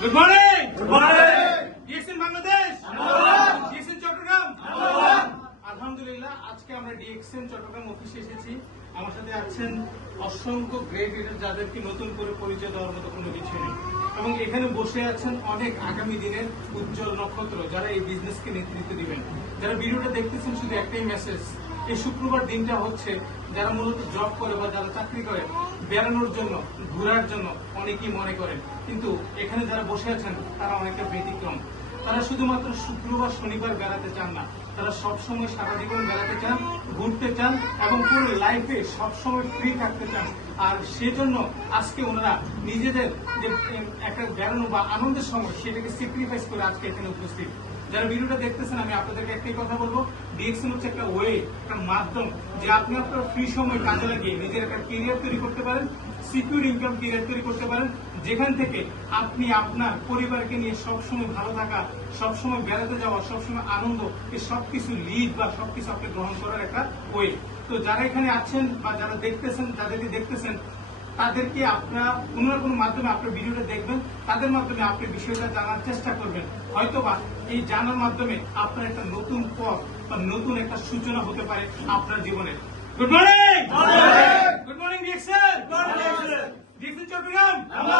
Good morning Good morning. DSN Bangladesh DSN Chattogram আলহামদুলিল্লাহ আজকে আমরা ডিএক্সএন চট্টগ্রাম অফিসে এসেছি। আমার সাথে আছেন অসংখ্য গ্রেট লিডার যাদেরকে নতুন করে পরিচয় দেওয়ার মতো কোনো কিছু নেই। এবং এখানে বসে আছেন অনেক আগামী দিনের উজ্জ্বল নক্ষত্র যারা এই বিজনেসকে নেতৃত্ব দিবেন। যারা ভিডিওটা দেখতেছেন শুধু একটাই মেসেজ এই শুক্রবার দিনটা হচ্ছে যারা মূলত জব করে বা যারা চাকরি করে, বেড়ানোর জন্য, ঘোরার জন্য অনেকেই মনে করেন। কিন্তু এখানে যারা বসে আছেন, তারা অনেকটা ব্যতিক্রম। তারা শুধুমাত্র শুক্রবার, শনিবার বেড়াতে চান না। তারা সবসময় সারা জীবন বেড়াতে চান, ঘুরতে চান এবং পুরো লাইফে সবসময় ফ্রি থাকতে চান। আর সেজন্য আজকে ওনারা নিজেদের যে একটা বেড়ানো বা আনন্দের সময় সেটাকে স্যাক্রিফাইস করে আজকে এখানে উপস্থিত। যারা ভিডিওটা দেখতেছেন, আমি আপনাদেরকে একটাই কথা বলব। ডিএক্সএন হচ্ছে একটা ওয়ে একটা মাধ্যম, যে আপনি আপনার ফ্রি সময় কাজে লাগিয়ে নিজের একটা কেরিয়ার তৈরি করতে পারেন। সিকিউর ইনকাম তৈরি করতে পারেন। যেখান থেকে আপনি আপনার পরিবারকে নিয়ে সবসময় ভালো থাকা, সবসময় বেড়াতে যাওয়া, সবসময় আনন্দ এই সবকিছু লিড বা সবকিছু আপনি গ্রহণ করার একটা ওয়ে তো যারা এখানে আছেন বা যারা দেখতেছেন, যাদেরকে দেখতেছেন, তাদেরকে আপনার কোনো না কোনো মাধ্যমে আপনার ভিডিওটা দেখবেন। তাদের মাধ্যমে আপনি বিষয়টা জানার চেষ্টা করবেন। হয়তোবা এই জানার মাধ্যমে আপনার একটা নতুন পথ বা নতুন একটা সূচনা হতে পারে আপনার জীবনে। Good morning DXL morning,